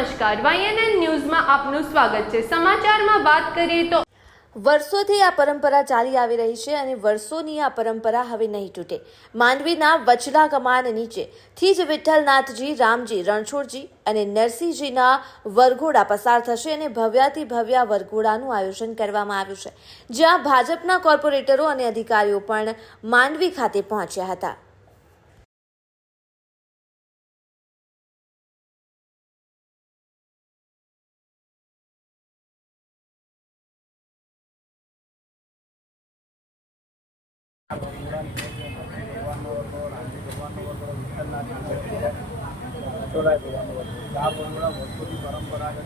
નમસ્કાર, YNN ન્યૂઝમાં આપનું સ્વાગત છે। સમાચારમાં વાત કરીએ તો વર્ષોથી આ પરંપરા ચાલી આવી રહી છે અને વર્ષોની આ પરંપરા હવે નહીં તૂટે। માંડવીના વચલા કમાન નીચેથી જ વિઠ્ઠલનાથજી, રામજી, રણછોડજી અને નરસિંહજીના વરઘોડા પસાર થશે અને ભવ્યાતિ ભવ્ય વરઘોડાનું આયોજન કરવામાં આવ્યું છે, જ્યાં ભાજપના કોર્પોરેટરો અને અધિકારીઓ પણ માંડવી ખાતે પહોંચ્યા હતા। પરંપરાગત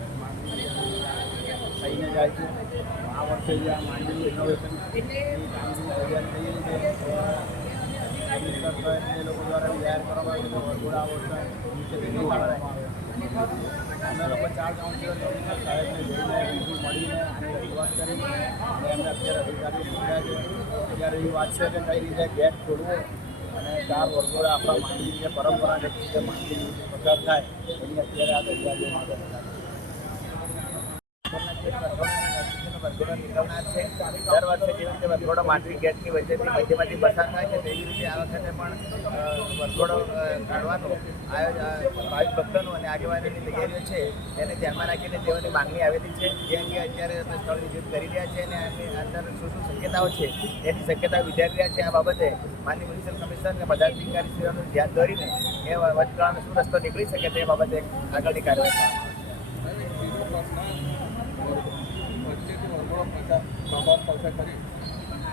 થઈને જાય છે। આ વર્ષે જે આ માંડવી ઇનોવેશન એ લોકો દ્વારા જાહેર કરવામાં આવે છે વરઘોડા નીચેથી નીકળવામાં આવે છે। અમે લોકો 4 કાઉન્સિલર સાહેબને જઈને રૂબરૂ મળીને રજૂઆત કરી અને એમને અત્યારે અધિકારીઓ પૂછ્યા છે। અત્યારે એવી વાત છે કે કઈ રીતે ગેટ ખોલવો અને 4 વરઘોડા આપણા માંડવી જે પરંપરાગત રીતે માંડવી પસાર થાય એની અત્યારે આ અધિકારીઓ માટે વરઘોડા નીકળનાર છે। દર વર્ષે જેવી રીતે વરઘોડો માંડવી ગેટની વચ્ચેથી મધ્યમાંથી પસાર થાય છે તેવી રીતે આ વખતે પણ વરઘોડો કાઢવાનો ભાવિક ભક્તોનું અને આગેવાનોની તૈયારીઓ છે તેને ધ્યાનમાં રાખીને તેઓની માંગણી આવેલી છે, જે અંગે અત્યારે અમે સ્થળ વિઝિટ કરી રહ્યા છીએ અને આની અંદર શું શક્યતાઓ છે એની શક્યતાઓ વિચારી રહ્યા છે। આ બાબતે માનનીય મ્યુનિસિપલ કમિશનર અને પદાધિકારીશ્રીઓનું ધ્યાન દોરીને એ વચગાળાનો શું રસ્તો નીકળી શકે તે બાબતે આગળની કાર્યવાહી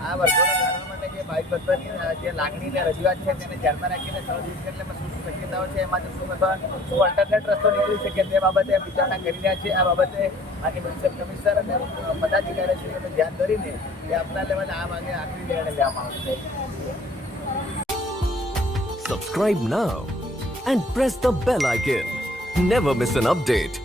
આ વરઘોડો કાઢવા માટે જે ભાવિક ભક્તોની જે લાગણીને રજૂઆત છે તેને ધ્યાનમાં રાખીને સ્થળ વિઝિટ એટલે શું શક્યતાઓ છે એમાંથી શું અલ્ટરનેટ રસ્તો નીકળી શકે તે બાબતે વિચારણા કરી રહ્યા છે। આ બાબતે માનનીય મ્યુનિસિપલ કમિશનર અને પદાધિકારીશ્રીઓનું ધ્યાન દોરીને એ આપના લેવલે આ માગે આખરી નિર્ણય લેવામાં આવશે। Subscribe now and press the bell icon. Never miss an update.